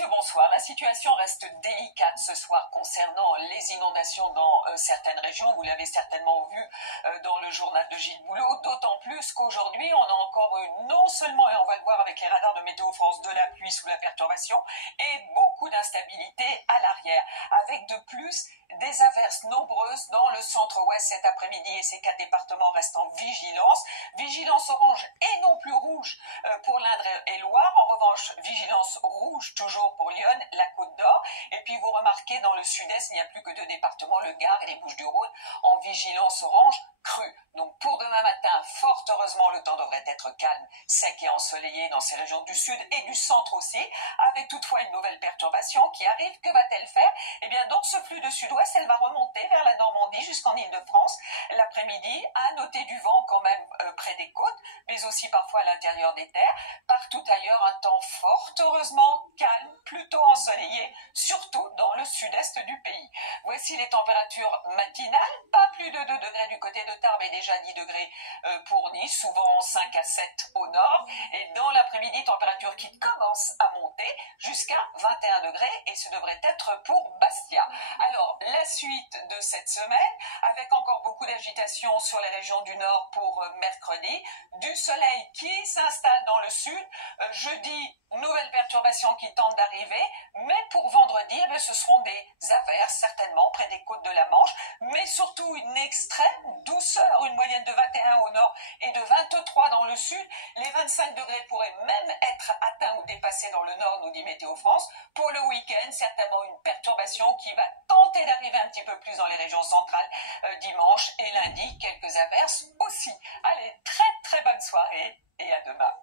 Mathieu, bonsoir. La situation reste délicate ce soir concernant les inondations dans certaines régions. Vous l'avez certainement vu dans le journal de Gilles Boulot, d'autant plus qu'aujourd'hui, on a encore eu non seulement, et on va le voir avec les radars de Météo France, de la pluie sous la perturbation et beaucoup d'instabilité à l'arrière, avec de plus des averses nombreuses dans le centre-ouest cet après-midi et ces 4 départements restent en vigilance. Vigilance orange et non plus rouge pour l'Indre et Loire. En revanche, vigilance rouge toujours pour Lyon, la Côte d'Or. Et puis vous remarquez dans le sud-est, il n'y a plus que 2 départements, le Gard et les Bouches-du-Rhône, en vigilance orange crue. Donc pour demain matin, fort heureusement, le temps devrait être calme, sec et ensoleillé dans ces régions du sud et du centre aussi, avec toutefois une nouvelle perturbation qui arrive. Que va-t-elle faire? Eh bien, dans ce flux de sud-ouest, elle va remonter vers la Normandie jusqu'en Île-de-France l'après-midi, à noter du vent quand même près des côtes, mais aussi parfois à l'intérieur des terres. Partout ailleurs, un temps fort heureusement calme, plutôt ensoleillé, surtout dans le sud-est du pays. Voici les températures matinales, pas plus de 2 degrés du côté de Tarbes et déjà 10 degrés pour Nice, souvent 5 à 7 au nord. Et dans l'après-midi, température qui commence à monter jusqu'à 21 degrés et ce devrait être pour Bastia. Alors, la suite de cette semaine, avec encore beaucoup d'agitation sur les régions du nord pour mercredi, du soleil qui s'installe dans le sud, jeudi, nouvelle perturbation qui tente d'arriver, mais pour vendredi, ce seront des averses certainement près des côtes de la Manche, mais surtout une extrême douceur, une moyenne de 21 au nord et de 23 dans le sud. Les 25 degrés pourraient même être atteints ou dépassés dans le nord, nous dit Météo France. Pour le week-end, certainement une perturbation qui va tenter d'arriver un petit peu plus dans les régions centrales dimanche et lundi, quelques averses aussi. Allez, très très bonne soirée et à demain.